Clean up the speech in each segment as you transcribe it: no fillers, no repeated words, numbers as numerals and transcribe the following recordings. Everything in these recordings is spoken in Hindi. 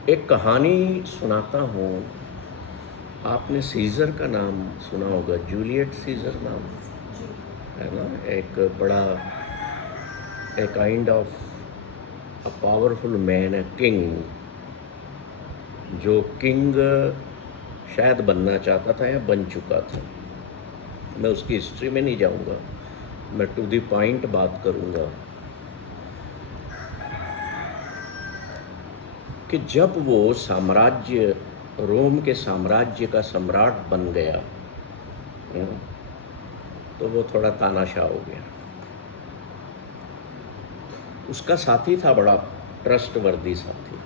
एक कहानी सुनाता हूँ। आपने सीज़र का नाम सुना होगा, जूलियट सीज़र नाम है ना। एक बड़ा a kind of a powerful man, a king, जो किंग शायद बनना चाहता था या बन चुका था। मैं उसकी हिस्ट्री में नहीं जाऊँगा, मैं टू द पॉइंट बात करूँगा कि जब वो साम्राज्य, रोम के साम्राज्य का सम्राट बन गया, तो वो थोड़ा तानाशाह हो गया। उसका साथी था बड़ा ट्रस्टवर्दी साथी।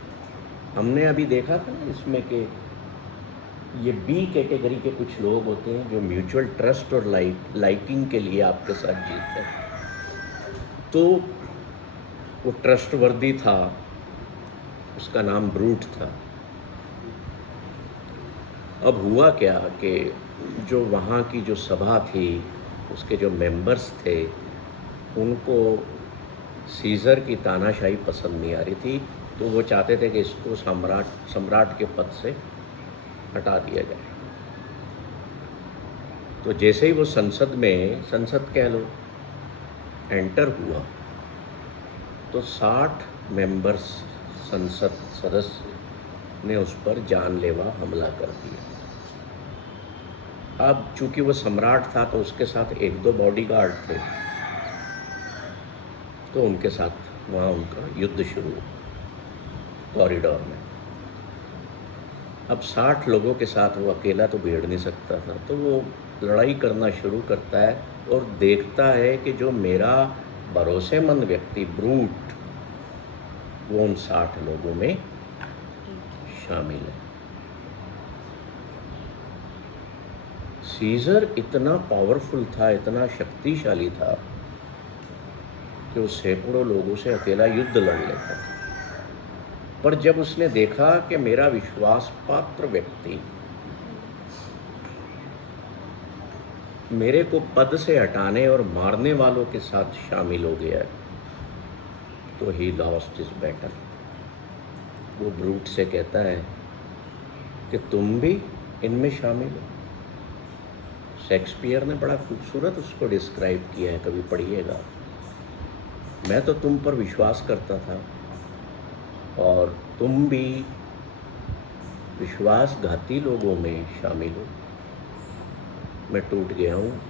हमने अभी देखा था ना इसमें कि ये बी कैटेगरी के कुछ लोग होते हैं जो म्यूचुअल ट्रस्ट और लाइकिंग के लिए आपके साथ जीते हैं। तो वो ट्रस्टवर्दी था, उसका नाम ब्रूट था। अब हुआ क्या कि जो वहाँ की जो सभा थी, उसके जो मेंबर्स थे, उनको सीज़र की तानाशाही पसंद नहीं आ रही थी। तो वो चाहते थे कि इसको सम्राट के पद से हटा दिया जाए। तो जैसे ही वो संसद कह लो, एंटर हुआ, तो 60 मेंबर्स संसद सदस्य ने उस पर जानलेवा हमला कर दिया। अब चूंकि वो सम्राट था तो उसके साथ 1-2 बॉडीगार्ड थे, तो उनके साथ वहाँ उनका युद्ध शुरू हुआ कॉरिडोर में। अब 60 लोगों के साथ वो अकेला तो भिड़ नहीं सकता था, तो वो लड़ाई करना शुरू करता है और देखता है कि जो मेरा भरोसेमंद व्यक्ति ब्रूट, वो उन 60 लोगों में शामिल है। सीज़र इतना पावरफुल था, इतना शक्तिशाली था कि वो सैकड़ों लोगों से अकेला युद्ध लड़ लेता था। पर जब उसने देखा कि मेरा विश्वास पात्र व्यक्ति मेरे को पद से हटाने और मारने वालों के साथ शामिल हो गया, तो ही लॉस्ट हिज बैटल। वो ब्रूट से कहता है कि तुम भी इनमें शामिल हो। शेक्सपियर ने बड़ा खूबसूरत उसको डिस्क्राइब किया है, कभी पढ़िएगा। मैं तो तुम पर विश्वास करता था और तुम भी विश्वासघाती लोगों में शामिल हो। मैं टूट गया हूँ।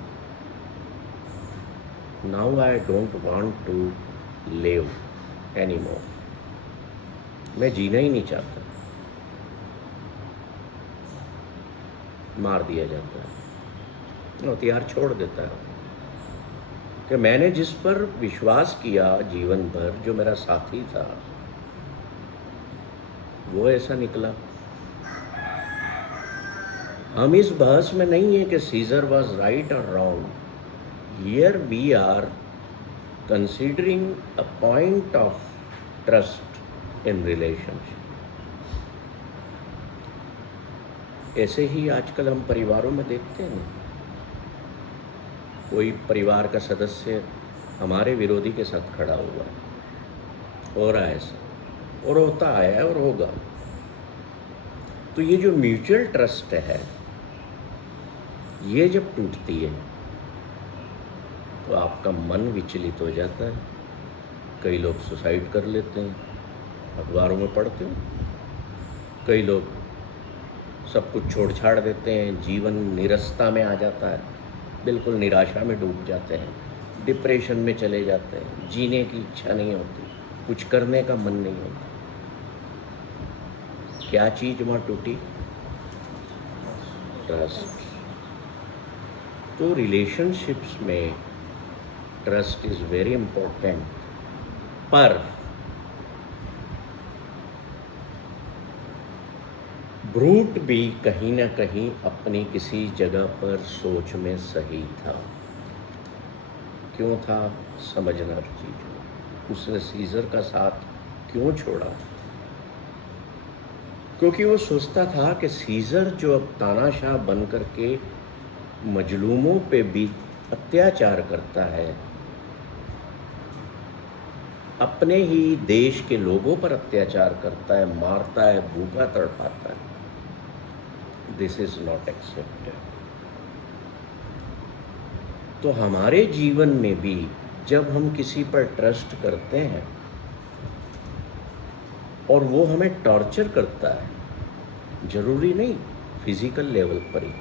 Now I don't want to live any more. मैं जीना ही नहीं चाहता। मार दिया जाता है, हथियार छोड़ देता है कि मैंने जिस पर विश्वास किया जीवन भर, जो मेरा साथी था, वो ऐसा निकला। हम इस बहस में नहीं है कि सीजर वॉज राइट और wrong. Here we are considering a point of trust in relationship. ऐसे ही आजकल हम परिवारों में देखते हैं, कोई परिवार का सदस्य हमारे विरोधी के साथ खड़ा हुआ है, हो रहा है ऐसा, और होता आया है और होगा। तो ये जो म्यूचुअल ट्रस्ट है, ये जब टूटती है तो आपका मन विचलित हो जाता है। कई लोग सुसाइड कर लेते हैं, अखबारों में पढ़ते हो। कई लोग सब कुछ छोड़ छाड़ देते हैं, जीवन निरस्ता में आ जाता है, बिल्कुल निराशा में डूब जाते हैं, डिप्रेशन में चले जाते हैं, जीने की इच्छा नहीं होती, कुछ करने का मन नहीं होता। क्या चीज़ वहाँ टूटी? ट्रस्ट। तो रिलेशनशिप्स में ट्रस्ट इज़ वेरी इम्पोर्टेंट। पर ब्रूट भी कहीं ना कहीं अपनी किसी जगह पर सोच में सही था। क्यों था? समझना चीज़। उसने सीजर का साथ क्यों छोड़ा? क्योंकि वो सोचता था कि सीजर जो अब तानाशाह बन करके मजलूमों पे भी अत्याचार करता है, अपने ही देश के लोगों पर अत्याचार करता है, मारता है, भूखा तड़पाता है। This is not accepted. तो हमारे जीवन में भी जब हम किसी पर ट्रस्ट करते हैं और वो हमें टॉर्चर करता है, जरूरी नहीं फिजिकल लेवल पर ही,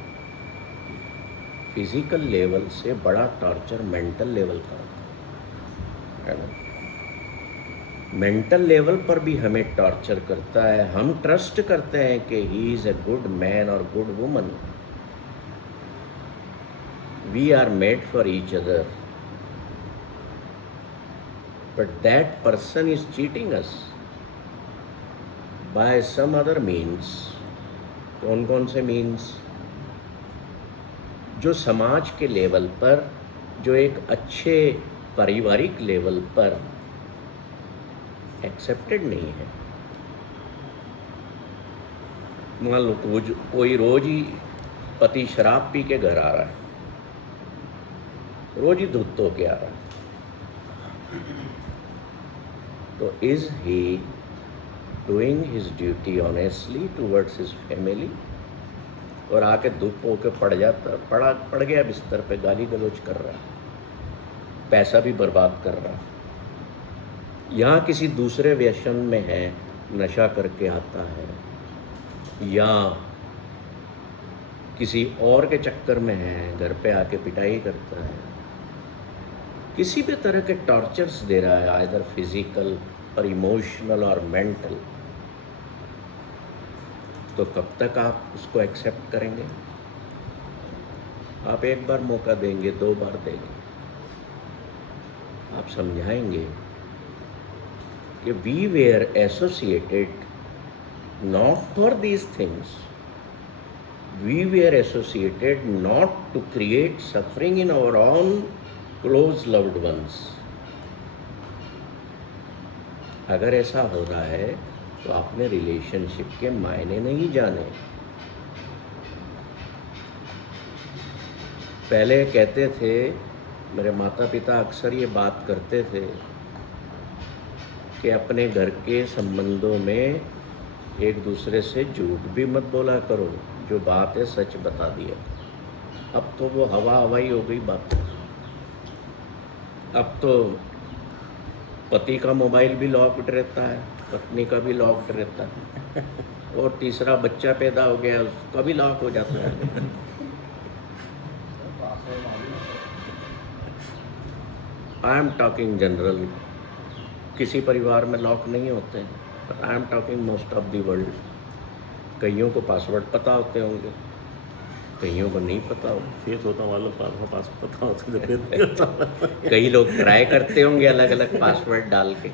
फिजिकल लेवल से बड़ा टॉर्चर मेंटल लेवल का होता है ना। मेंटल लेवल पर भी हमें टॉर्चर करता है, हम ट्रस्ट करते हैं कि he is a good man और good woman, we are made for each other, but that person is cheating us by some other means. कौन कौन से मीन्स? जो समाज के लेवल पर, जो एक अच्छे पारिवारिक लेवल पर एक्सेप्टेड नहीं है। मान लो कोई रोज ही पति शराब पी के घर आ रहा है, रोज ही धुत होके आ रहा है, तो is he doing his duty honestly towards his family? और आके धूप होके पड़ गया बिस्तर पे, गाली गलौज कर रहा है, पैसा भी बर्बाद कर रहा है, यहाँ किसी दूसरे व्यसन में है, नशा करके आता है, या किसी और के चक्कर में है, घर पे आके पिटाई करता है, किसी भी तरह के टॉर्चर्स दे रहा है, आइदर फिजिकल और इमोशनल और मेंटल, तो कब तक आप उसको एक्सेप्ट करेंगे? आप एक बार मौका देंगे, 2 बार देंगे, आप समझाएंगे कि we were associated not for these things, we were associated not to create suffering in our own close loved ones. अगर ऐसा हो रहा है तो आपने रिलेशनशिप के मायने नहीं जाने। पहले कहते थे, मेरे माता पिता अक्सर ये बात करते थे कि अपने घर के संबंधों में एक दूसरे से झूठ भी मत बोला करो, जो बात है सच बता दिया। अब तो वो हवाई हो गई बात। अब तो पति का मोबाइल भी लॉक्ड रहता है, पत्नी का भी लॉक्ड रहता है, और तीसरा बच्चा पैदा हो गया उसका भी लॉक हो जाता है। आई एम टॉकिंग जनरल, किसी परिवार में लॉक नहीं होते हैं, but I am talking most of the world. कईयों को पासवर्ड पता होते होंगे, कईयों को नहीं पता हो। फेस होता वालों पास पता होता कई लोग ट्राई करते होंगे अलग अलग पासवर्ड डाल के,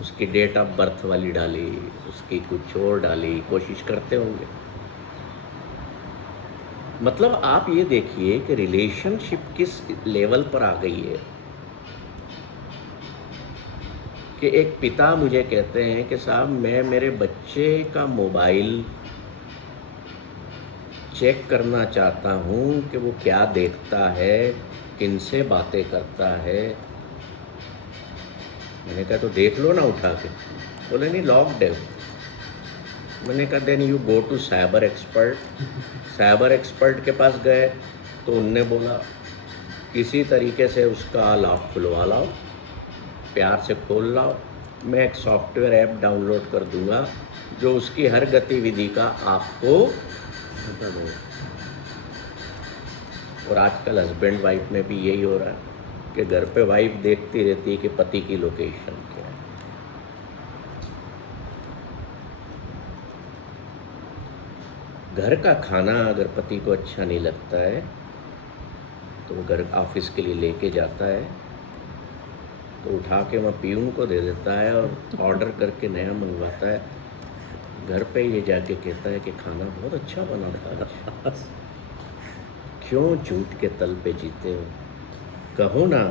उसकी डेट ऑफ बर्थ वाली डाली, उसकी कुछ और डाली, कोशिश करते होंगे। मतलब आप ये देखिए कि रिलेशनशिप किस लेवल पर आ गई है कि एक पिता मुझे कहते हैं कि साहब मैं मेरे बच्चे का मोबाइल चेक करना चाहता हूँ कि वो क्या देखता है, किनसे बातें करता है। मैंने कहा तो देख लो ना उठा के। बोले नहीं, लॉक्ड है। मैंने कहा then you go to cyber expert. Cyber expert के पास गए तो उनने बोला किसी तरीके से उसका लॉक खुलवा लाओ, प्यार से खोल लाओ, मैं एक सॉफ्टवेयर ऐप डाउनलोड कर दूंगा जो उसकी हर गतिविधि का आपको बता दो। और आजकल हस्बैंड वाइफ में भी यही हो रहा है कि घर पे वाइफ देखती रहती है कि पति की लोकेशन क्या है। घर का खाना अगर पति को अच्छा नहीं लगता है तो वो घर ऑफिस के लिए लेके जाता है तो उठा के वहाँ पीयून को दे देता है और ऑर्डर करके नया मंगवाता है। घर पे ये जाके कहता है कि खाना बहुत अच्छा बना था आज। क्यों झूठ के तल पे जीते हो? कहो ना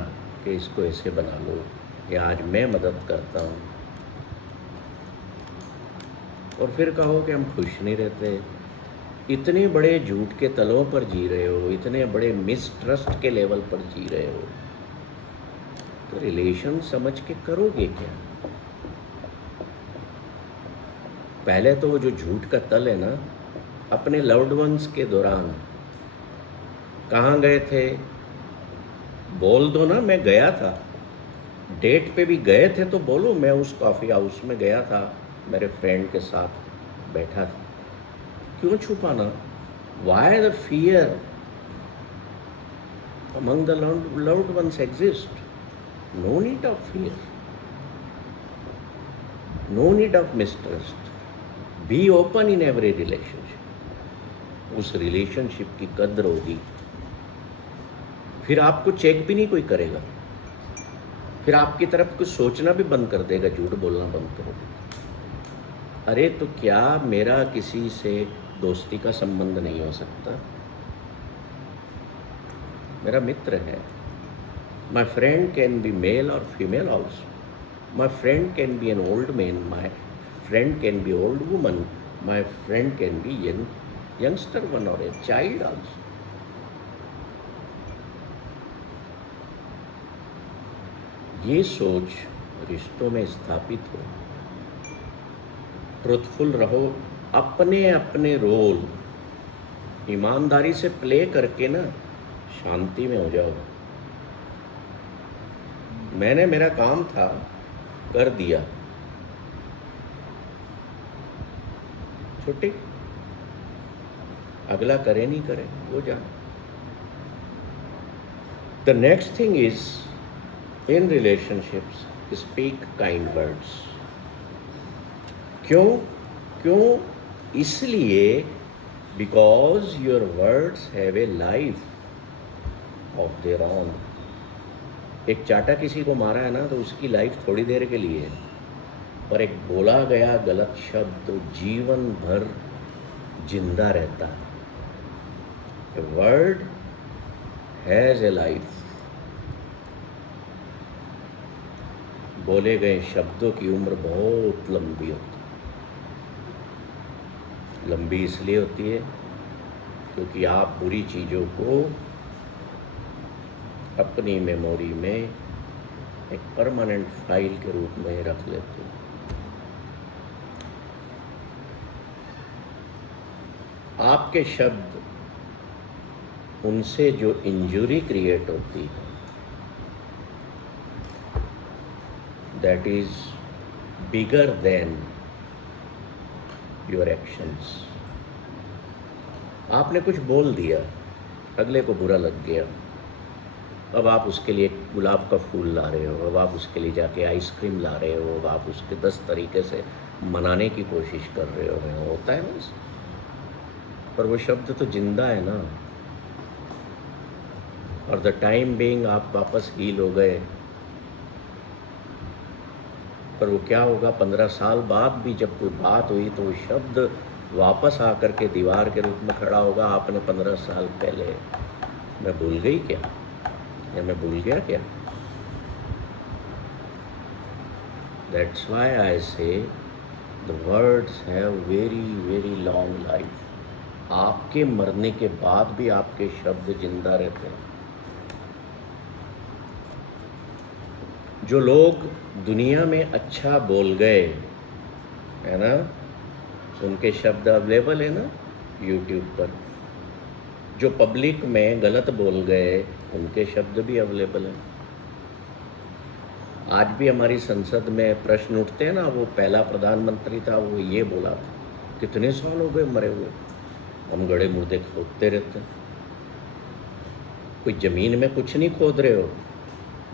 कि इसको ऐसे बना लो, या आज मैं मदद करता हूँ, और फिर कहो कि हम खुश नहीं रहते। इतने बड़े झूठ के तलों पर जी रहे हो, इतने बड़े मिसट्रस्ट के लेवल पर जी रहे हो तो रिलेशन समझ के करोगे क्या? पहले तो वो जो झूठ का तल है ना, अपने लव्ड वंस के दौरान कहाँ गए थे बोल दो ना, मैं गया था। डेट पे भी गए थे तो बोलो, मैं उस कॉफ़ी हाउस में गया था, मेरे फ्रेंड के साथ बैठा था। क्यों छुपाना? Why the fear among the loved ones exist? No need of fear, no need of mistrust. Be open in every relationship. उस रिलेशनशिप की कद्र होगी, फिर आपको चेक भी नहीं कोई करेगा, फिर आपकी तरफ कुछ सोचना भी बंद कर देगा, झूठ बोलना बंद करोगे। अरे तो क्या मेरा किसी से दोस्ती का संबंध नहीं हो सकता? मेरा मित्र है। My friend can be male और female also. My friend can be an old man, my friend can be old woman, my friend can be youngster one और ए चाइल्ड ऑल्सो। ये सोच रिश्तों में स्थापित हो, ट्रुथफुल रहो, अपने अपने रोल ईमानदारी से प्ले करके ना शांति में हो जाओ। मैंने मेरा काम था कर दिया, छुट्टी, अगला करे नहीं करे वो जान। The next thing is in relationships speak kind words. क्यों? इसलिए because your words have a life of their own. एक चाटा किसी को मारा है ना तो उसकी लाइफ थोड़ी देर के लिए है, पर एक बोला गया गलत शब्द तो जीवन भर जिंदा रहता है। A word has a life. बोले गए शब्दों की उम्र बहुत लंबी होती है। लंबी इसलिए होती है क्योंकि आप बुरी चीज़ों को अपनी मेमोरी में एक परमानेंट फाइल के रूप में रख लेते हो। आपके शब्द, उनसे जो इंजुरी क्रिएट होती है, that is bigger than your actions. आपने कुछ बोल दिया, अगले को बुरा लग गया, अब आप उसके लिए गुलाब का फूल ला रहे हो, अब आप उसके लिए जाके आइसक्रीम ला रहे हो, अब आप उसके 10 तरीके से मनाने की कोशिश कर रहे हो। होता है बस, पर वो शब्द तो जिंदा है ना। और द टाइम बीइंग आप वापस हील हो गए, पर वो क्या होगा 15 साल बाद भी जब कोई बात हुई तो वो शब्द वापस आकर के दीवार के रूप में खड़ा होगा। आपने 15 साल पहले, मैं भूल गई क्या, या मैं भूल गया क्या? That's why I say the words have very very long life. आपके मरने के बाद भी आपके शब्द जिंदा रहते हैं। जो लोग दुनिया में अच्छा बोल गए है ना, उनके शब्द अवेलेबल है ना यूट्यूब पर। जो पब्लिक में गलत बोल गए उनके शब्द भी अवेलेबल हैं। आज भी हमारी संसद में प्रश्न उठते हैं ना, वो पहला प्रधानमंत्री था, वो ये बोला था, कितने साल हो गए मरे हुए, हम गड़े मुर्दे खोदते रहते हैं। कोई ज़मीन में कुछ नहीं खोद रहे हो,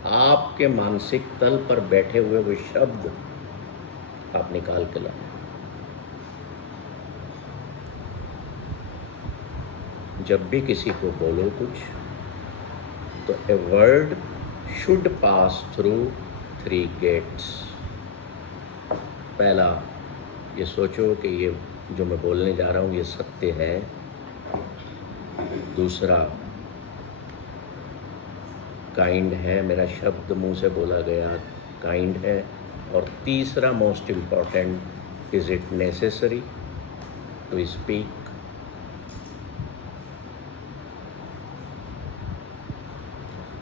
आपके मानसिक तल पर बैठे हुए वो शब्द आप निकाल के लाए। जब भी किसी को बोलो कुछ, तो a word should pass through 3 gates. पहला, ये सोचो कि ये जो मैं बोलने जा रहा हूँ ये सत्य है। दूसरा, काइंड है, मेरा शब्द मुंह से बोला गया काइंड है। और तीसरा most important, is it necessary to speak.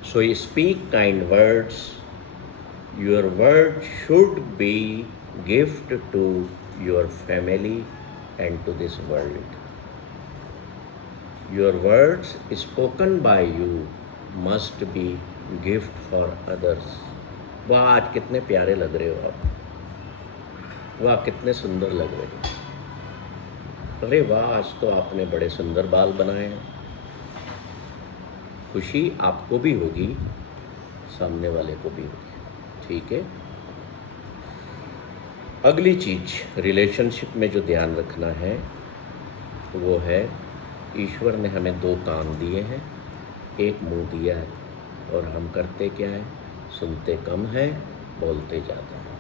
So you speak kind words Your word should be gift to your family and to this world. Your words spoken by you must be gift for others. वाह, आज कितने प्यारे लग रहे हो आप, वाह कितने सुंदर लग रहे हो, अरे वाह आज तो आपने बड़े सुंदर बाल बनाए हैं। खुशी आपको भी होगी, सामने वाले को भी होगी, ठीक है। अगली चीज रिलेशनशिप में जो ध्यान रखना है वो है, ईश्वर ने हमें दो कान दिए हैं, एक मुंह दिया है, और हम करते क्या है, सुनते कम है, बोलते ज़्यादा है।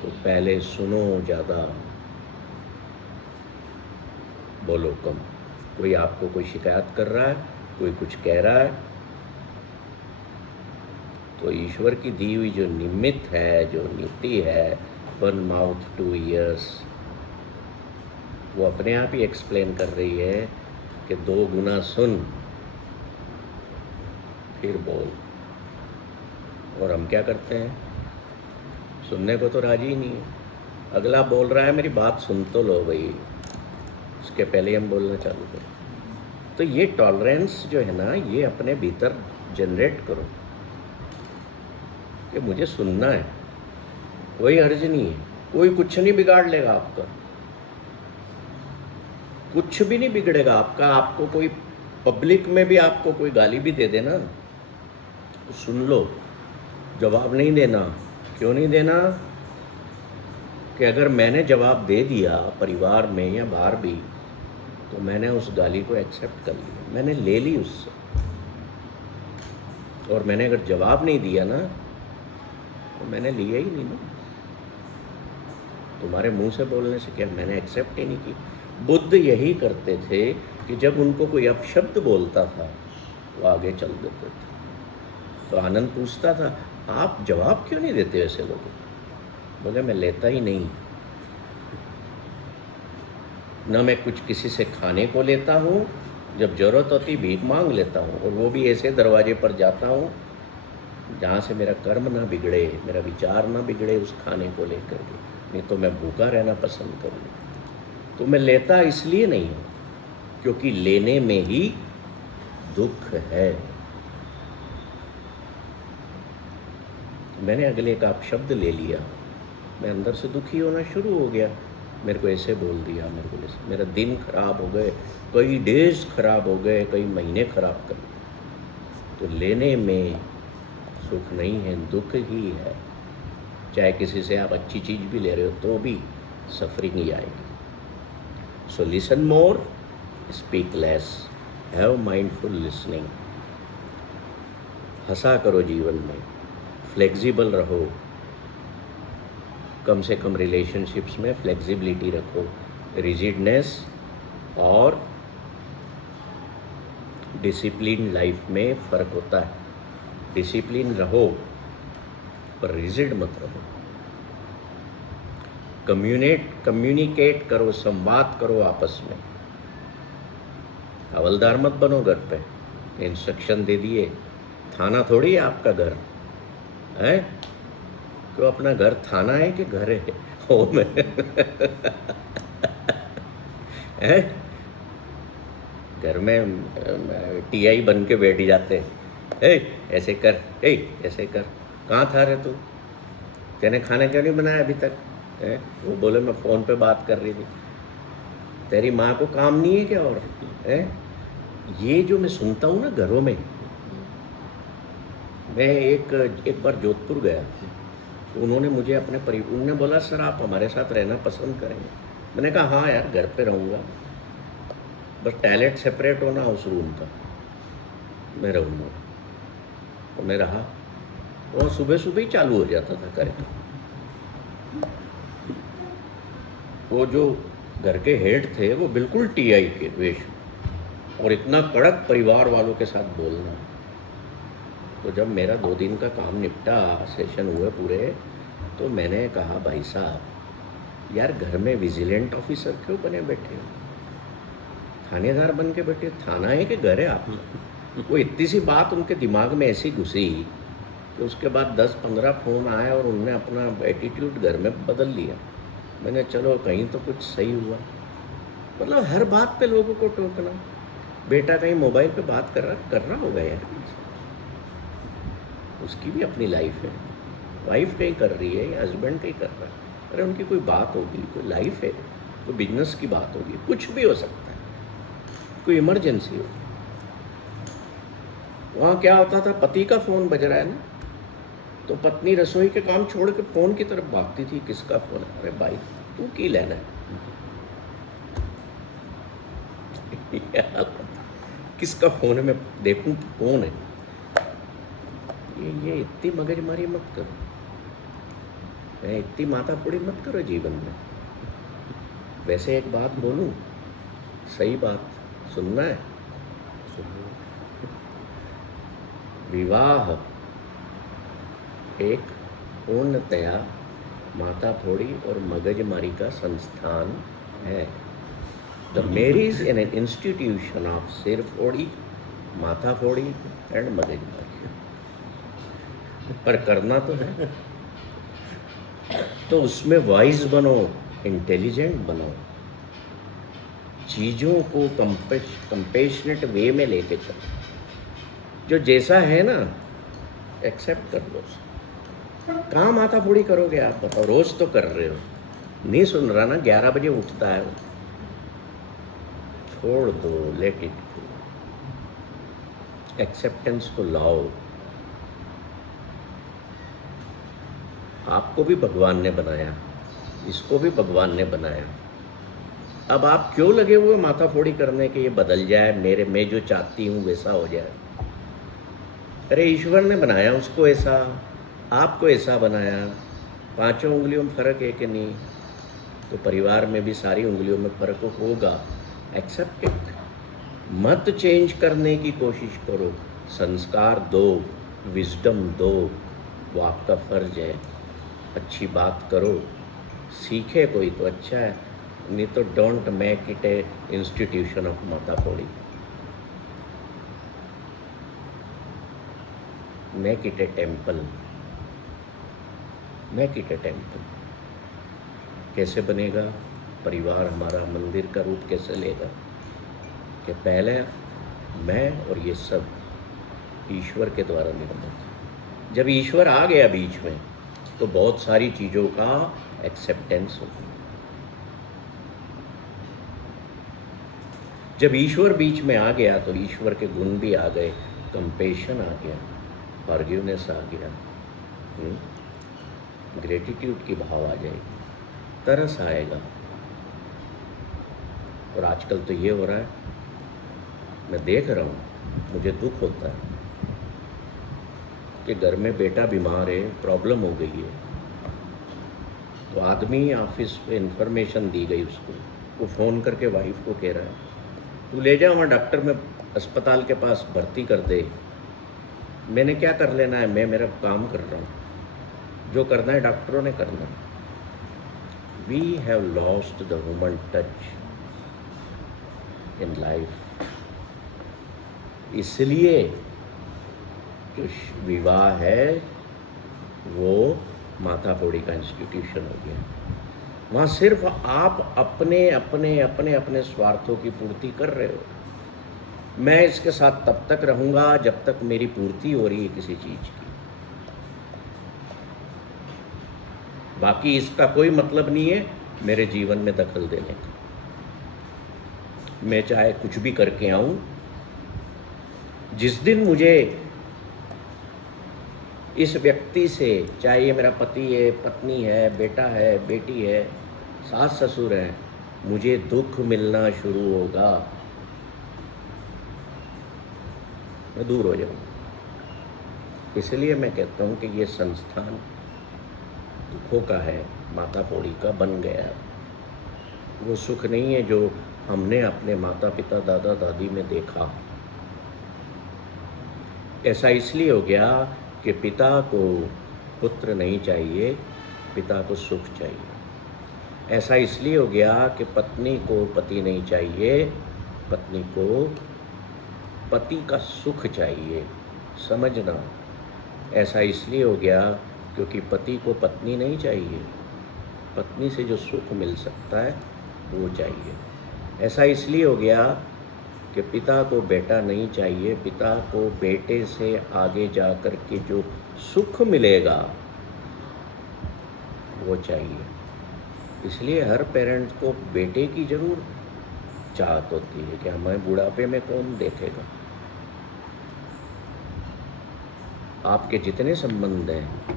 तो पहले सुनो ज़्यादा, बोलो कम। कोई आपको कोई शिकायत कर रहा है, कोई कुछ कह रहा है, तो ईश्वर की दी हुई जो निमित्त है, जो नीति है, 1 माउथ 2 ईयर्स, वो अपने आप ही एक्सप्लेन कर रही है कि 2 गुना सुन फिर बोल। और हम क्या करते हैं, सुनने को तो राजी ही नहीं है, अगला बोल रहा है मेरी बात सुन तो लो भाई, उसके पहले ही हम बोलना चालू करें। तो ये टॉलरेंस जो है ना, ये अपने भीतर जनरेट करो कि मुझे सुनना है, कोई हर्ज नहीं है, कोई कुछ नहीं बिगाड़ लेगा आपका, कुछ भी नहीं बिगड़ेगा आपका। आपको कोई पब्लिक में भी आपको कोई गाली भी दे देना तो सुन लो, जवाब नहीं देना। क्यों नहीं देना, कि अगर मैंने जवाब दे दिया परिवार में या बाहर भी, तो मैंने उस गाली को एक्सेप्ट कर लिया, मैंने ले ली उससे। और मैंने अगर जवाब नहीं दिया ना, तो मैंने लिया ही नहीं ना। तुम्हारे मुंह से बोलने से क्या, मैंने एक्सेप्ट ही नहीं की। बुद्ध यही करते थे कि जब उनको कोई अपशब्द बोलता था वो आगे चल देते थे। तो आनंद पूछता था, आप जवाब क्यों नहीं देते ऐसे लोगों को? बोले मैं लेता ही नहीं, न मैं कुछ किसी से खाने को लेता हूँ, जब ज़रूरत होती भीख मांग लेता हूँ, और वो भी ऐसे दरवाजे पर जाता हूँ जहाँ से मेरा कर्म ना बिगड़े, मेरा विचार ना बिगड़े उस खाने को लेकर के, नहीं तो मैं भूखा रहना पसंद करूँगा। तो मैं लेता इसलिए नहीं हूँ क्योंकि लेने में ही दुख है। मैंने अगले का अपशब्द ले लिया, मैं अंदर से दुखी होना शुरू हो गया, मेरे को ऐसे बोल दिया, मेरे को ऐसे, मेरा दिन खराब हो गए, कई डेज खराब हो गए, कई महीने खराब कर दिए। तो लेने में सुख नहीं है, दुख ही है। चाहे किसी से आप अच्छी चीज़ भी ले रहे हो तो भी सफरिंग ही आएगी। So listen more, speak less, have mindful listening. हंसा करो जीवन में, फ्लेक्सिबल रहो, कम से कम रिलेशनशिप्स में फ्लेक्सिबिलिटी रखो। रिजिडनेस और डिसिप्लिन लाइफ में फ़र्क होता है। डिसिप्लिन रहो पर रिजिड मत रहो। कम्युनिकेट करो, संवाद करो आपस में। हवलदार मत बनो घर पे, इंस्ट्रक्शन दे दिए। थाना थोड़ी है आपका घर है, तो अपना घर थाना है कि घर है होम है? घर में टीआई बन के बैठ जाते हैं, ऐसे कर, ऐसे कर। कहाँ था रे तू, तेने खाना क्यों नहीं बनाया अभी तक है? वो बोले मैं फ़ोन पे बात कर रही थी। तेरी माँ को काम नहीं है क्या और है? ये जो मैं सुनता हूँ ना घरों में, मैं एक बार जोधपुर गया, उन्होंने मुझे अपने उन्होंने बोला सर आप हमारे साथ रहना पसंद करेंगे? मैंने कहा हाँ यार घर पे रहूँगा, बस टॉयलेट सेपरेट होना उस रूम का, मैं रहूँगा। तो मैं रहा, और सुबह सुबह ही चालू हो जाता था करेक्ट। वो जो घर के हेड थे वो बिल्कुल टीआई के वेश, और इतना कड़क परिवार वालों के साथ बोलना। तो जब मेरा 2 दिन का काम निपटा, सेशन हुए पूरे, तो मैंने कहा भाई साहब यार घर में विजिलेंट ऑफिसर क्यों बने बैठे हो, थानेदार बन के बैठे, थाना है कि घर है आपका? वो इतनी सी बात उनके दिमाग में ऐसी घुसी कि उसके बाद 10-15 फ़ोन आए और उनने अपना एटीट्यूड घर में बदल लिया। मैंने चलो कहीं तो कुछ सही हुआ। मतलब हर बात पे लोगों को टोकना। बेटा कहीं मोबाइल पे बात कर रहा होगा यार, उसकी भी अपनी लाइफ है। वाइफ कहीं कर रही है या हस्बैंड कहीं कर रहा है, अरे उनकी कोई बात होगी, कोई लाइफ है, कोई बिजनेस की बात होगी, कुछ भी हो सकता है, कोई इमरजेंसी हो। वहाँ क्या होता था, पति का फ़ोन बज रहा है ना, तो पत्नी रसोई के काम छोड़ के फ़ोन की तरफ भागती थी। किसका फ़ोन है? अरे भाई तू की लेना है किसका फ़ोन है, मैं देखूं कौन है। ये इतनी मगजमारी मत करो, इतनी माथाफोड़ी मत करो जीवन में। वैसे एक बात बोलूं, सही बात सुनना है। विवाह एक पूर्णतया माथाफोड़ी और मगजमारी का संस्थान है। The marriage in an institution of सिरफोड़ी, माथाफोड़ी एंड मगजमारी। पर करना तो है, तो उसमें वाइज बनो, इंटेलिजेंट बनो, चीज़ों को कंपेशनेट वे में लेके चलो। जो जैसा है ना एक्सेप्ट कर लो। कहाँ माथाफोड़ी करोगे आप बताओ? रोज़ तो कर रहे हो, नहीं सुन रहा ना, 11 बजे उठता है वो। छोड़ दो, लेट इट गो। एक्सेप्टेंस को लाओ। आपको भी भगवान ने बनाया, इसको भी भगवान ने बनाया। अब आप क्यों लगे हुए माथाफोड़ी करने के ये बदल जाए, मेरे मैं जो चाहती हूँ वैसा हो जाए? अरे ईश्वर ने बनाया उसको ऐसा, आपको ऐसा बनाया। 5 उंगलियों में फ़र्क है कि नहीं? तो परिवार में भी सारी उंगलियों में फ़र्क होगा। एक्सेप्ट इट, मत चेंज करने की कोशिश करो। संस्कार दो, विजडम दो, वो आपका फ़र्ज है। अच्छी बात करो, सीखे कोई तो अच्छा है, नहीं तो don't make it a institution of माथाफोड़ी। Make it a temple, make it a temple. कैसे बनेगा? परिवार हमारा मंदिर का रूप कैसे लेगा कि पहले मैं और ये सब ईश्वर के द्वारा निर्मित। जब ईश्वर आ गया बीच में तो बहुत सारी चीज़ों का एक्सेप्टेंस हो। जब ईश्वर बीच में आ गया तो ईश्वर के गुण भी आ गए, कंपेशन आ गया, फॉरगिवनेस आ गया, ग्रेटिट्यूड की भाव आ जाएगी, तरस आएगा। और आजकल तो ये हो रहा है, मैं देख रहा हूँ, मुझे दुख होता है कि घर में बेटा बीमार है, प्रॉब्लम हो गई है, तो आदमी ऑफिस पे इंफॉर्मेशन दी गई उसको, वो फ़ोन करके वाइफ को कह रहा है तू ले जा वहाँ डॉक्टर में अस्पताल के पास भर्ती कर दे। मैंने क्या कर लेना है, मैं मेरा काम कर रहा हूँ, जो करना है डॉक्टरों ने करना। We have lost the human touch in life. इसलिए जो विवाह है वो माथाफोड़ी का इंस्टीट्यूशन हो गया। वहाँ सिर्फ आप अपने अपने अपने अपने स्वार्थों की पूर्ति कर रहे हो। मैं इसके साथ तब तक रहूँगा जब तक मेरी पूर्ति हो रही है किसी चीज़ की, बाकी इसका कोई मतलब नहीं है मेरे जीवन में दखल देने का। मैं चाहे कुछ भी करके आऊँ, जिस दिन मुझे इस व्यक्ति से, चाहे ये मेरा पति है, पत्नी है, बेटा है, बेटी है, सास ससुर है, मुझे दुख मिलना शुरू होगा, मैं दूर हो जाऊँ। इसलिए मैं कहता हूँ कि ये संस्थान दुखों का है, माथाफोड़ी का बन गया। वो सुख नहीं है जो हमने अपने माता पिता दादा दादी में देखा। ऐसा इसलिए हो गया कि पिता को पुत्र नहीं चाहिए, पिता को सुख चाहिए। ऐसा इसलिए हो गया कि पत्नी को पति नहीं चाहिए, पत्नी को पति का सुख चाहिए। समझना, ऐसा इसलिए हो गया क्योंकि पति को पत्नी नहीं चाहिए, पत्नी से जो सुख मिल सकता है वो चाहिए। ऐसा इसलिए हो गया कि पिता को बेटा नहीं चाहिए, पिता को बेटे से आगे जा कर के जो सुख मिलेगा वो चाहिए। इसलिए हर पेरेंट्स को बेटे की ज़रूर चाहत होती है कि हमें बुढ़ापे में कौन देखेगा। आपके जितने संबंध हैं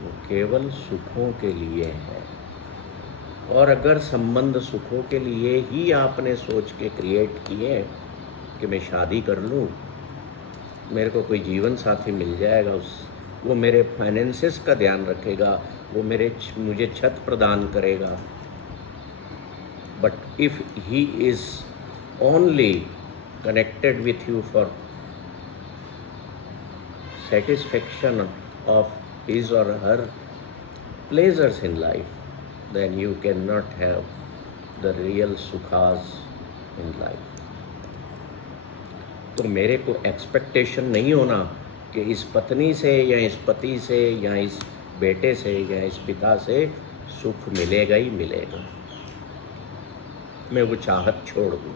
वो केवल सुखों के लिए हैं, और अगर संबंध सुखों के लिए ही आपने सोच के क्रिएट किए कि मैं शादी कर लूँ, मेरे को कोई जीवन साथी मिल जाएगा, वो मेरे फाइनेंसेस का ध्यान रखेगा, वो मुझे छत प्रदान करेगा, but if he is only connected with you for satisfaction of his or her pleasures in life, then you cannot have the real sukhas in life. तो मेरे को एक्सपेक्टेशन नहीं होना कि इस पत्नी से या इस पति से या इस बेटे से या इस पिता से सुख मिलेगा ही मिलेगा, मैं वो चाहत छोड़ दूँ।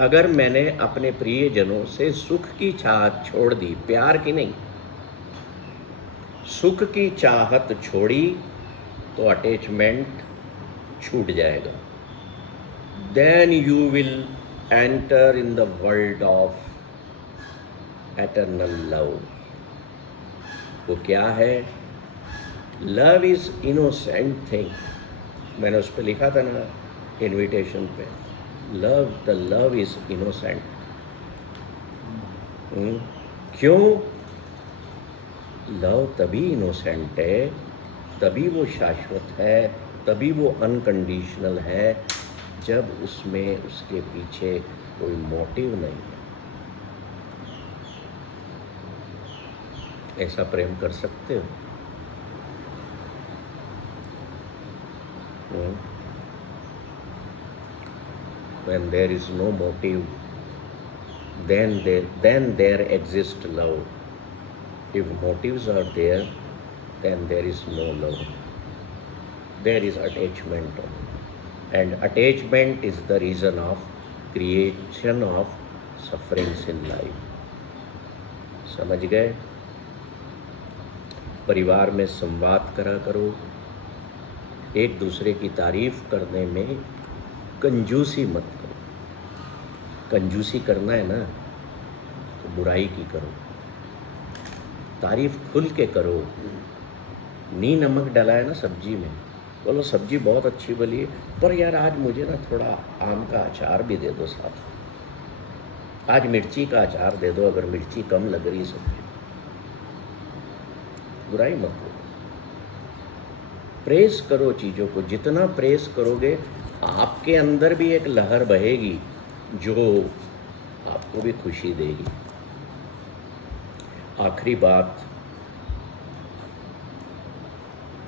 अगर मैंने अपने प्रियजनों से सुख की चाहत छोड़ दी, प्यार की नहीं, सुख की चाहत छोड़ी, तो अटैचमेंट छूट जाएगा। Then you will enter in the world of eternal love. वो क्या है? Love is innocent thing. मैंने उस पर लिखा था ना इनविटेशन पे, love, the love is innocent. क्यों? लव तभी इनोसेंट है, तभी वो शाश्वत है, तभी वो अनकंडीशनल है, जब उसमें उसके पीछे कोई मोटिव नहीं है। ऐसा प्रेम कर सकते हो? When there is no motive, then there exists love. If motives are there, then there is no love. There is attachment, and attachment is the reason of creation of sufferings in life. समझ गए? परिवार में संवाद करा करो, एक दूसरे की तारीफ करने में कंजूसी मत करो। कंजूसी करना है ना तो बुराई की करो, तारीफ खुल के करो। नी नमक डाला है ना सब्जी में, बोलो सब्जी बहुत अच्छी बनी है, पर यार आज मुझे ना थोड़ा आम का अचार भी दे दो साथ, आज मिर्ची का अचार दे दो अगर मिर्ची कम लग रही सब्जी। बुराई मत करो, प्रेस करो चीज़ों को। जितना प्रेस करोगे आपके अंदर भी एक लहर बहेगी जो आपको भी खुशी देगी। आखिरी बात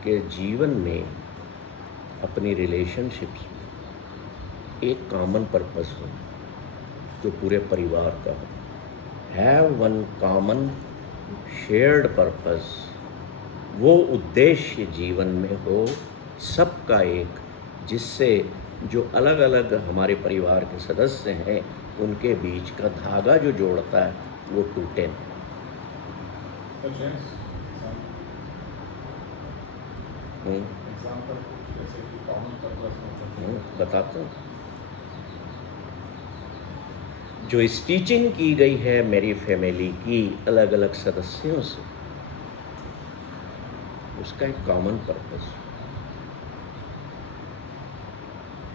कि जीवन में अपनी रिलेशनशिप्स में एक कॉमन पर्पस हो जो पूरे परिवार का हो। Have one common shared purpose, वो उद्देश्य जीवन में हो सबका एक, जिससे जो अलग अलग हमारे परिवार के सदस्य हैं उनके बीच का धागा जो जोड़ता है वो टूटे ना। बताता हूँ। जो स्टिचिंग की गई है मेरी फैमिली की अलग अलग सदस्यों से, उसका एक कॉमन पर्पस,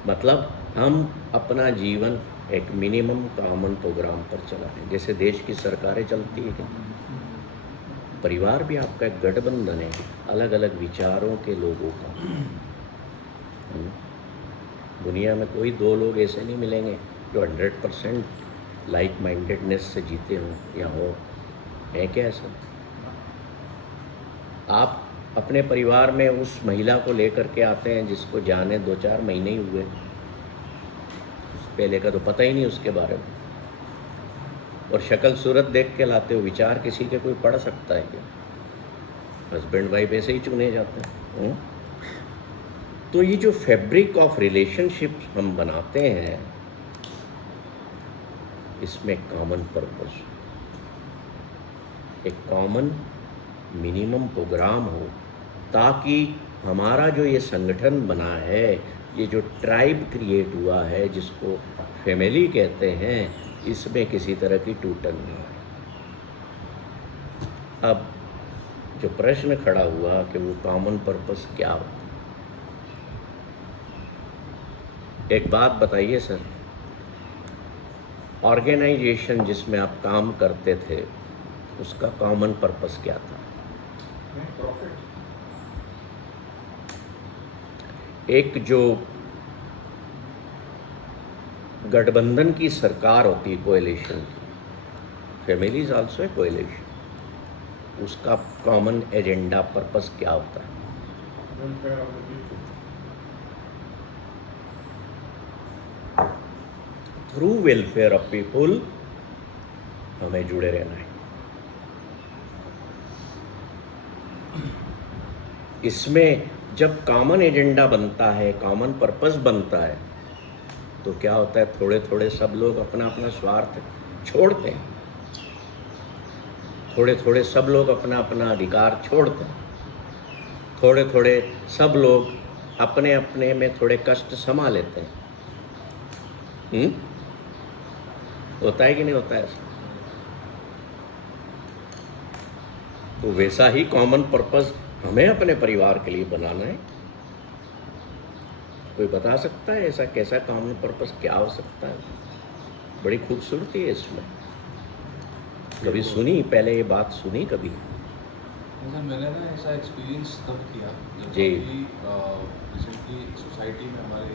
मतलब हम अपना जीवन एक मिनिमम कॉमन प्रोग्राम पर चलाएं। जैसे देश की सरकारें चलती है, परिवार भी आपका एक गठबंधन है अलग अलग विचारों के लोगों का। दुनिया में कोई दो लोग ऐसे नहीं मिलेंगे जो 100% लाइक माइंडेडनेस से जीते हों या हो, है क्या ऐसा? आप अपने परिवार में उस महिला को लेकर के आते हैं जिसको जाने 2-4 महीने ही हुए, उस पहले का तो पता ही नहीं उसके बारे में, और शक्ल सूरत देख के लाते हो, विचार किसी के कोई पढ़ सकता है क्या? हस्बैंड वाइफ ऐसे ही चुने जाते हैं। तो ये जो फैब्रिक ऑफ रिलेशनशिप हम बनाते हैं, इसमें कॉमन पर्पस, एक कॉमन मिनिमम प्रोग्राम हो, ताकि हमारा जो ये संगठन बना है, ये जो ट्राइब क्रिएट हुआ है जिसको फैमिली कहते हैं, इसमें किसी तरह की टूटन ना आए। अब जो प्रश्न खड़ा हुआ कि वो कॉमन पर्पस क्या होता है, एक बात बताइए सर, ऑर्गेनाइजेशन जिसमें आप काम करते थे उसका कॉमन पर्पस क्या था? एक जो गठबंधन की सरकार होती है, कोएलिशन की, family is also a coalition, उसका कॉमन एजेंडा पर्पस क्या होता है? थ्रू वेलफेयर ऑफ पीपुल हमें जुड़े रहना है। इसमें जब कॉमन एजेंडा बनता है, कॉमन पर्पस बनता है, तो क्या होता है, थोड़े थोड़े सब लोग अपना अपना स्वार्थ छोड़ते हैं, थोड़े थोड़े सब लोग अपना अपना अधिकार छोड़ते हैं, थोड़े थोड़े सब लोग अपने अपने में थोड़े कष्ट समा लेते हैं। होता है कि नहीं होता है ऐसा? तो वैसा ही कॉमन पर्पस हमें अपने परिवार के लिए बनाना है। कोई बता सकता है ऐसा कैसा कॉमन पर्पस क्या हो सकता है? बड़ी खूबसूरती है इसमें। कभी सुनी, पहले ये बात सुनी कभी? सर मैंने ना ऐसा एक्सपीरियंस तब किया जब जी। रिसेंटली सोसाइटी में हमारे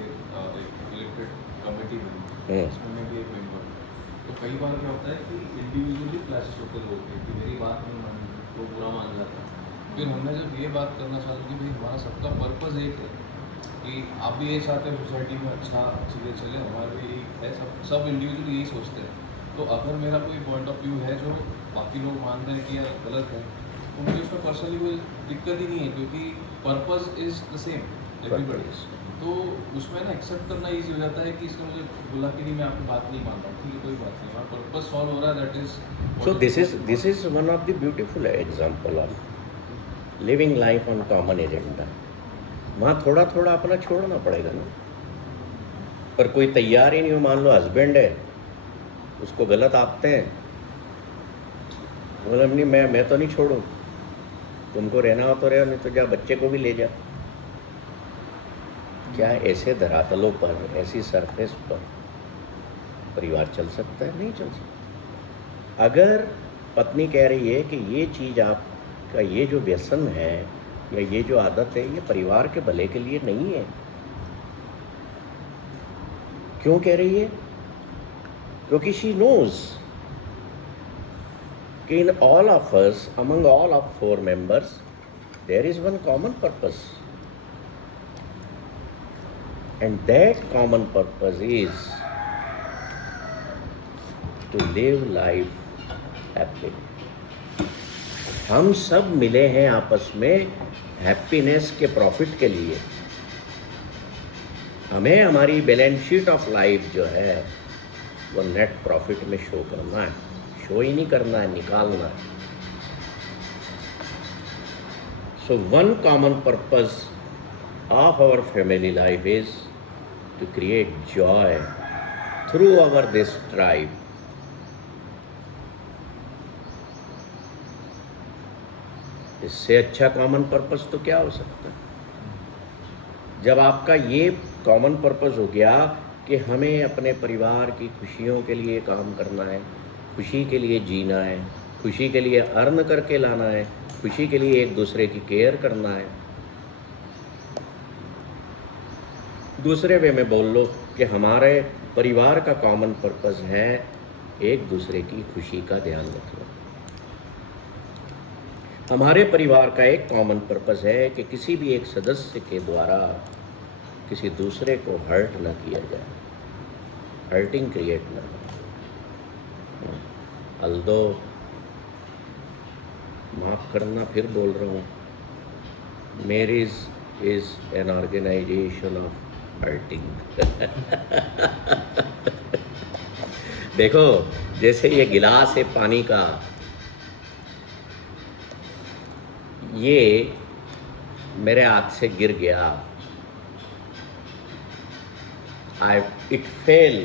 एक इलेक्टेड कमेटी बनी, इसमें मैं भी एक मेंबर हूँ। तो कई बार क्या होता है कि इंडिविजुअली क्लासेस होते लोग हैं कि मेरी बात नहीं मानी तो बुरा मान जाता है। फिर हमने जब ये बात करना चालू की, भाई हमारा सबका पर्पस एक है कि आप भी यही चाहते हैं सोसाइटी में अच्छा चीज़ें चले, हमारे भी यही है, सब इंडिविजुअली यही सोचते हैं। तो अगर मेरा कोई पॉइंट ऑफ व्यू है जो बाकी लोग मानते हैं कि यार गलत है, तो मुझे उसमें पर्सनली कोई दिक्कत ही नहीं है, क्योंकि purpose is the same everybody. तो उसमें ना एक्सेप्ट करना ईजी हो जाता है कि इसने मुझे बोला कि नहीं मैं आपकी बात नहीं मान रहा, ठीक है कोई बात नहीं, हमारा पर्पस सॉल्व हो रहा है, that is. So this is one of the beautiful example of living life on common agenda। वहाँ थोड़ा थोड़ा अपना छोड़ना पड़ेगा ना, पर कोई तैयार ही नहीं हो। मान लो हस्बैंड है, उसको गलत आते हैं, बोला नहीं मैं तो नहीं छोड़ूँ, तुमको रहना हो तो रहो, नहीं तो जा बच्चे को भी ले जा। क्या ऐसे धरातलों पर, ऐसी सरफेस पर परिवार चल सकता है? नहीं चल सकता। अगर पत्नी कह रही है कि ये चीज़ आपका, ये जो व्यसन है या ये जो आदत है, ये परिवार के भले के लिए नहीं है, क्यों कह रही है? क्योंकि शी नोज कि in all of us, among all of 4 members, there is one common purpose, and that common purpose is to live life happily। हम सब मिले हैं आपस में हैप्पीनेस के प्रॉफिट के लिए। हमें हमारी बैलेंस शीट ऑफ लाइफ जो है वो नेट प्रॉफिट में शो करना है, शो ही नहीं करना है, निकालना है। So one common purpose of our family life is to create joy through our this tribe. इससे अच्छा कॉमन पर्पस तो क्या हो सकता है? जब आपका ये कॉमन पर्पस हो गया कि हमें अपने परिवार की खुशियों के लिए काम करना है, खुशी के लिए जीना है, खुशी के लिए अर्न करके लाना है, खुशी के लिए एक दूसरे की केयर करना है। दूसरे वे में बोल लो कि हमारे परिवार का कॉमन पर्पस है एक दूसरे की खुशी का ध्यान रखना। हमारे परिवार का एक कॉमन पर्पस है कि किसी भी एक सदस्य के द्वारा किसी दूसरे को हर्ट ना किया जाए, हर्टिंग क्रिएट ना हो। अल्दो माफ़ करना फिर बोल रहा हूँ, marriage is an organisation of hurting. देखो जैसे ये गिलास है पानी का, ये मेरे हाथ से गिर गया, इट फेल,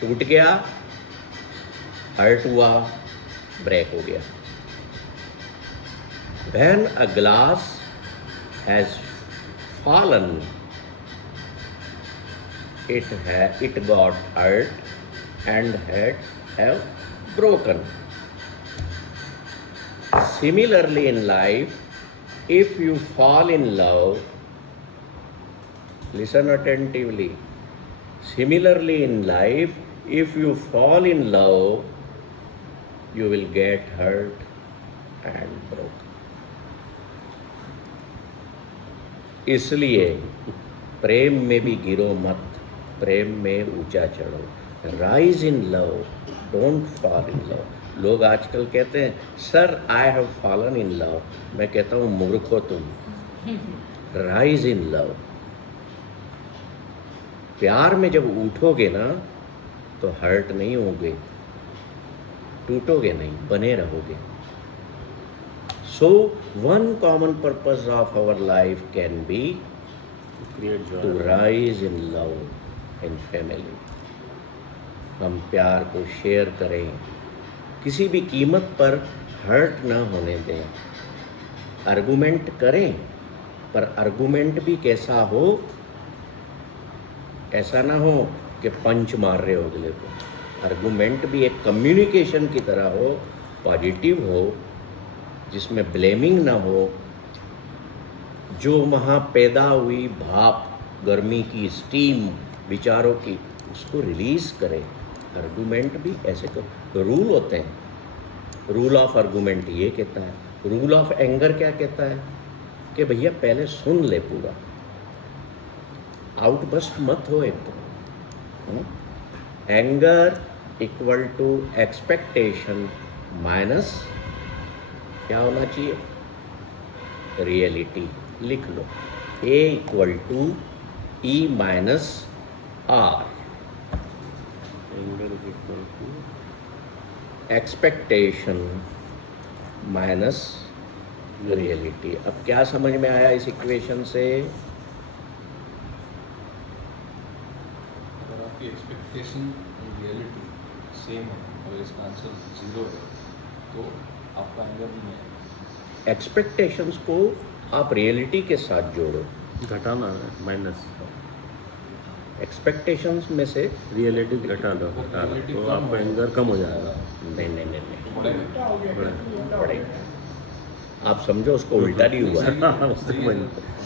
टूट गया, हर्ट हुआ, ब्रेक हो गया। When a glass has fallen, it got hurt and have broken. Similarly in life, if you fall in love, listen attentively. Similarly in life, if you fall in love, you will get hurt and broken. इसलिए प्रेम में भी गिरो मत, प्रेम में ऊंचा चढ़ो। Rise in love, don't fall in love. लोग आजकल कहते हैं sir I have fallen in love, मैं कहता हूँ मूर्खो तुम। Rise in love. प्यार में जब उठोगे ना तो हर्ट नहीं होगे, टूटोगे नहीं, बने रहोगे। So one common purpose of our life can be create joy. to rise in love in family. हम प्यार को शेयर करें, किसी भी कीमत पर हर्ट ना होने दें। आर्गुमेंट करें, पर आर्गुमेंट भी कैसा हो, ऐसा ना हो कि पंच मार रहे हो अगले को। आर्गुमेंट भी एक कम्युनिकेशन की तरह हो, पॉजिटिव हो, जिसमें ब्लेमिंग ना हो, जो वहाँ पैदा हुई भाप, गर्मी की स्टीम, विचारों की, उसको रिलीज़ करें। आर्गुमेंट भी ऐसे तो रूल होते हैं। रूल ऑफ आर्गुमेंट ये कहता है, रूल ऑफ एंगर क्या कहता है कि भैया पहले सुन ले पूरा, आउटबस्ट मत हो एकदम। Anger equal to expectation minus क्या होना चाहिए, रियलिटी। लिख लो, A equal to E minus R, Anger is equal to expectation minus reality. अब क्या समझ में आया इस इक्वेशन से? अगर आपकी एक्सपेक्टेशन और रियलिटी सेम है और इसका आंसर 0 है तो आपका एंगर नहीं है। एक्सपेक्टेशंस को आप रियलिटी के साथ जोड़ो। घटाना है, माइनस। एक्सपेक्टेशंस में से रियलिटी घटा दो, तो आपका एंगर कम हो जाएगा। नहीं नहीं नहीं नहीं, बढ़ेगा। बढ़ेगा। आप समझो उसको उल्टा नहीं हुआ है। सही है।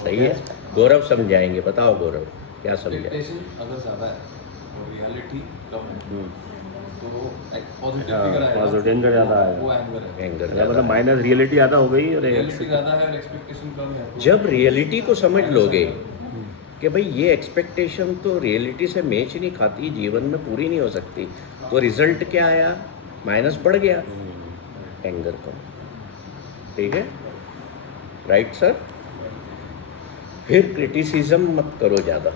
सही है। गौरव समझाएंगे, बताओ गौरव क्या समझा? एक्सपेक्टेशन अगर ज़्यादा है और रियलिटी कम है तो एक पॉजिटिव हाँ, फिगर आएगा, positive anger ज़्यादा आएगा। वो एंगर है। एंगर मतलब माइनस रियलिटी ज़्यादा हो गई और रियलिटी ज़्यादा है और एक्सपेक्टेशन कम है तो जब रियलिटी को समझ लोगे कि भाई ये एक्सपेक्टेशन तो रियलिटी से मैच नहीं खाती, जीवन में पूरी नहीं हो सकती, तो रिजल्ट क्या आया, माइनस बढ़ गया, एंगर कम। ठीक है, राइट सर? फिर क्रिटिसिज्म मत करो ज़्यादा,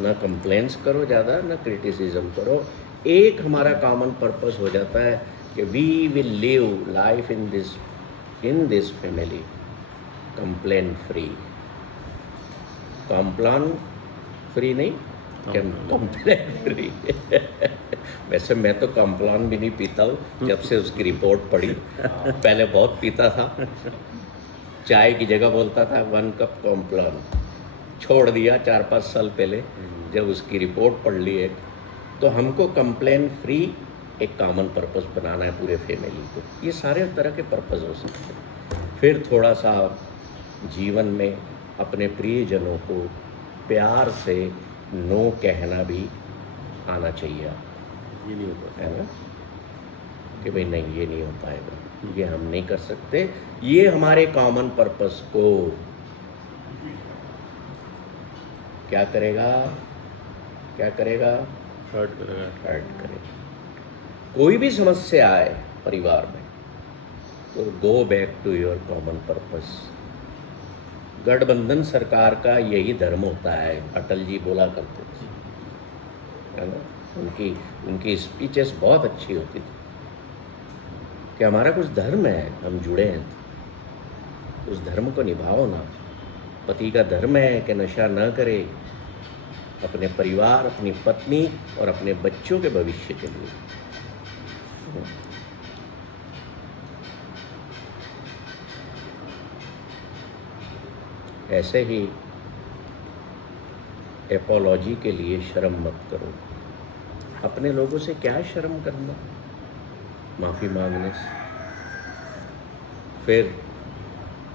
ना कंप्लेंट्स करो ज़्यादा, ना क्रिटिसिज्म करो। एक हमारा कॉमन पर्पस हो जाता है कि we will live life in this family complain free. Complan free नहीं, कंप्लेन फ्री। वैसे मैं तो कॉम्प्लान भी नहीं पीता हूँ जब से उसकी रिपोर्ट पढ़ी। पहले बहुत पीता था, चाय की जगह बोलता था 1 कप कॉम्प्लान, छोड़ दिया 4-5 साल पहले जब उसकी रिपोर्ट पढ़ ली है। तो हमको कंप्लेन फ्री एक कॉमन पर्पस बनाना है पूरे फैमिली को। ये सारे तरह के पर्पस हो सकते हैं। फिर थोड़ा सा जीवन में अपने प्रियजनों को प्यार से नो कहना भी आना चाहिए, ये नहीं होता है ना, कि भाई नहीं ये नहीं हो पाएगा, ये हम नहीं कर सकते। ये हमारे कॉमन पर्पस को क्या करेगा, क्या करेगा, हर्ट करेगा। हर्ट करेगा। कोई भी समस्या आए परिवार में तो go back to your common purpose. गठबंधन सरकार का यही धर्म होता है, अटल जी बोला करते थे, है ना। उनकी स्पीचेस बहुत अच्छी होती थी कि हमारा कुछ धर्म है, हम जुड़े हैं, उस धर्म को निभाओ ना। पति का धर्म है कि नशा न करे, अपने परिवार, अपनी पत्नी और अपने बच्चों के भविष्य के लिए। ऐसे ही एपोलॉजी के लिए शर्म मत करो। अपने लोगों से क्या शर्म करना, माफ़ी मांगने से। फिर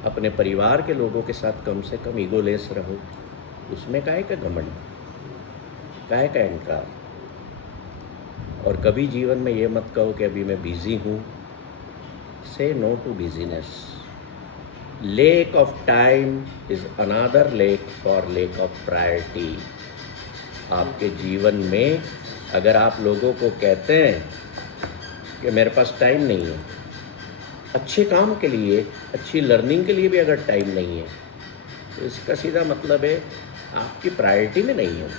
अपने परिवार के लोगों के साथ कम से कम ईगोलेस रहो, उसमें काहे का घमंड, काहे का इनकार। और कभी जीवन में ये मत कहो कि अभी मैं बिजी हूँ। Say no to busyness. Lack of time is another lack for lack of priority. आपके जीवन में अगर आप लोगों को कहते हैं कि मेरे पास टाइम नहीं है, अच्छे काम के लिए, अच्छी लर्निंग के लिए भी अगर टाइम नहीं है, तो इसका सीधा मतलब है आपकी प्रायोरिटी में नहीं है।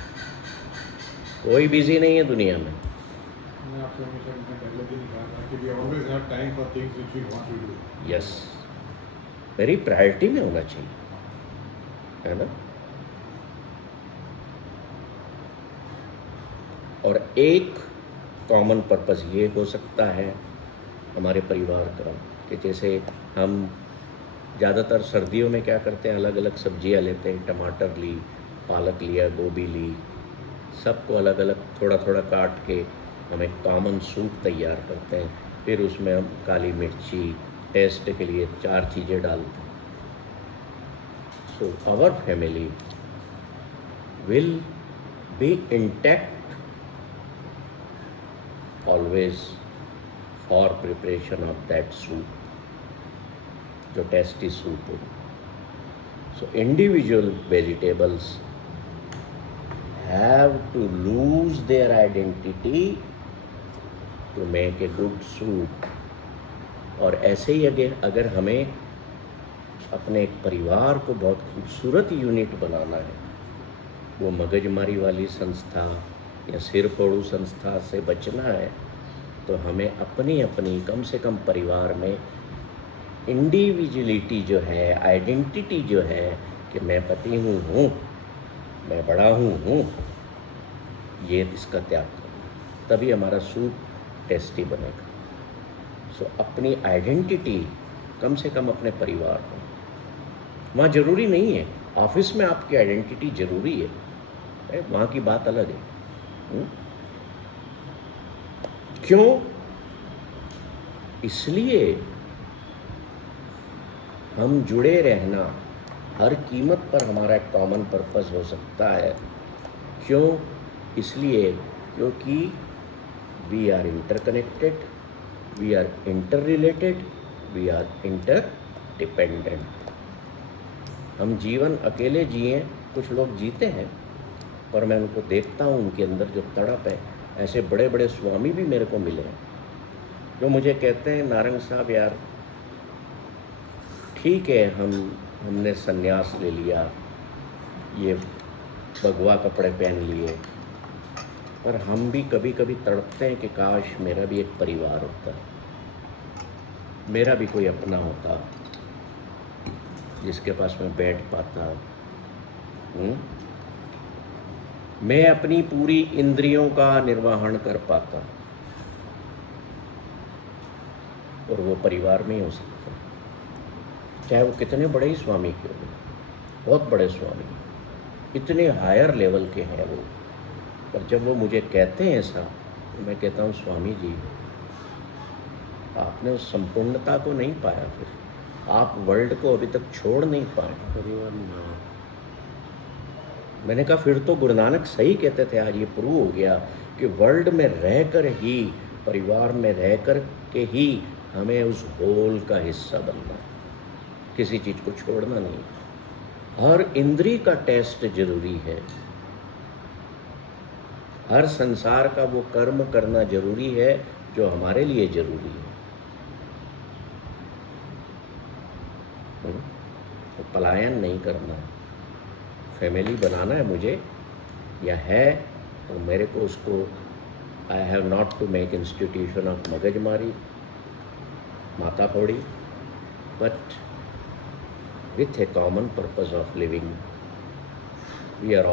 कोई बिजी नहीं है दुनिया में। मैं आपसे हमेशा अपने पहले भी कहा था कि we always have time for things which we want to do. Yes, मेरी प्रायोरिटी में होना चाहिए, है ना। और एक कॉमन पर्पस ये हो सकता है हमारे परिवार का कि जैसे हम ज़्यादातर सर्दियों में क्या करते हैं, अलग अलग सब्जियां लेते हैं, टमाटर ली, पालक लिया, गोभी ली, सबको अलग अलग थोड़ा थोड़ा काट के हम एक कॉमन सूप तैयार करते हैं। फिर उसमें हम काली मिर्ची, टेस्ट के लिए 4 चीज़ें डालते हैं। So our family will be intact always for preparation of that soup, जो टेस्टी सूप हो। So individual vegetables have to lose their identity to make a good soup। और ऐसे ही अगर हमें अपने एक परिवार को बहुत खूबसूरत यूनिट बनाना है, वो मगजमारी वाली संस्था या सिर फोड़ू संस्था से बचना है, तो हमें अपनी अपनी कम से कम परिवार में इंडिविजुअलिटी जो है, आइडेंटिटी जो है कि मैं पति हूँ, मैं बड़ा हूँ, ये इसका त्याग करो, तभी हमारा सूप टेस्टी बनेगा। सो अपनी आइडेंटिटी कम से कम अपने परिवार में, वहाँ ज़रूरी नहीं है ऑफिस में आपकी आइडेंटिटी ज़रूरी है, वहाँ की बात अलग है। क्यों? इसलिए हम जुड़े रहना हर कीमत पर हमारा एक कॉमन पर्पस हो सकता है। क्यों? इसलिए क्योंकि we are interconnected, we are interrelated, we are interdependent. हम जीवन अकेले जिए, कुछ लोग जीते हैं, पर मैं उनको देखता हूँ, उनके अंदर जो तड़प है। ऐसे बड़े बड़े स्वामी भी मेरे को मिले हैं जो मुझे कहते हैं, नारंग साहब यार ठीक है, हमने संन्यास ले लिया, ये भगवा कपड़े पहन लिए, पर हम भी कभी कभी तड़पते हैं कि काश मेरा भी एक परिवार होता, मेरा भी कोई अपना होता जिसके पास मैं बैठ पाता। मैं अपनी पूरी इंद्रियों का निर्वहन कर पाता, और वो परिवार में ही हो सकता है, चाहे वो कितने बड़े ही स्वामी क्यों हो, बहुत बड़े स्वामी, इतने हायर लेवल के हैं वो। पर जब वो मुझे कहते हैं ऐसा, तो मैं कहता हूँ स्वामी जी आपने उस संपूर्णता को नहीं पाया, फिर आप वर्ल्ड को अभी तक छोड़ नहीं पाए। परिवार में मैंने कहा फिर तो गुरु नानक सही कहते थे, आज ये प्रूव हो गया कि वर्ल्ड में रहकर ही, परिवार में रहकर के ही हमें उस होल का हिस्सा बनना है, किसी चीज़ को छोड़ना नहीं। हर इंद्री का टेस्ट जरूरी है, हर संसार का वो कर्म करना जरूरी है जो हमारे लिए ज़रूरी है। तो पलायन नहीं करना है, फैमिली बनाना है मुझे या है तो मेरे को उसको I have not to make institution of मगजमारी, माता पौड़ी, but with a common purpose of living. We are all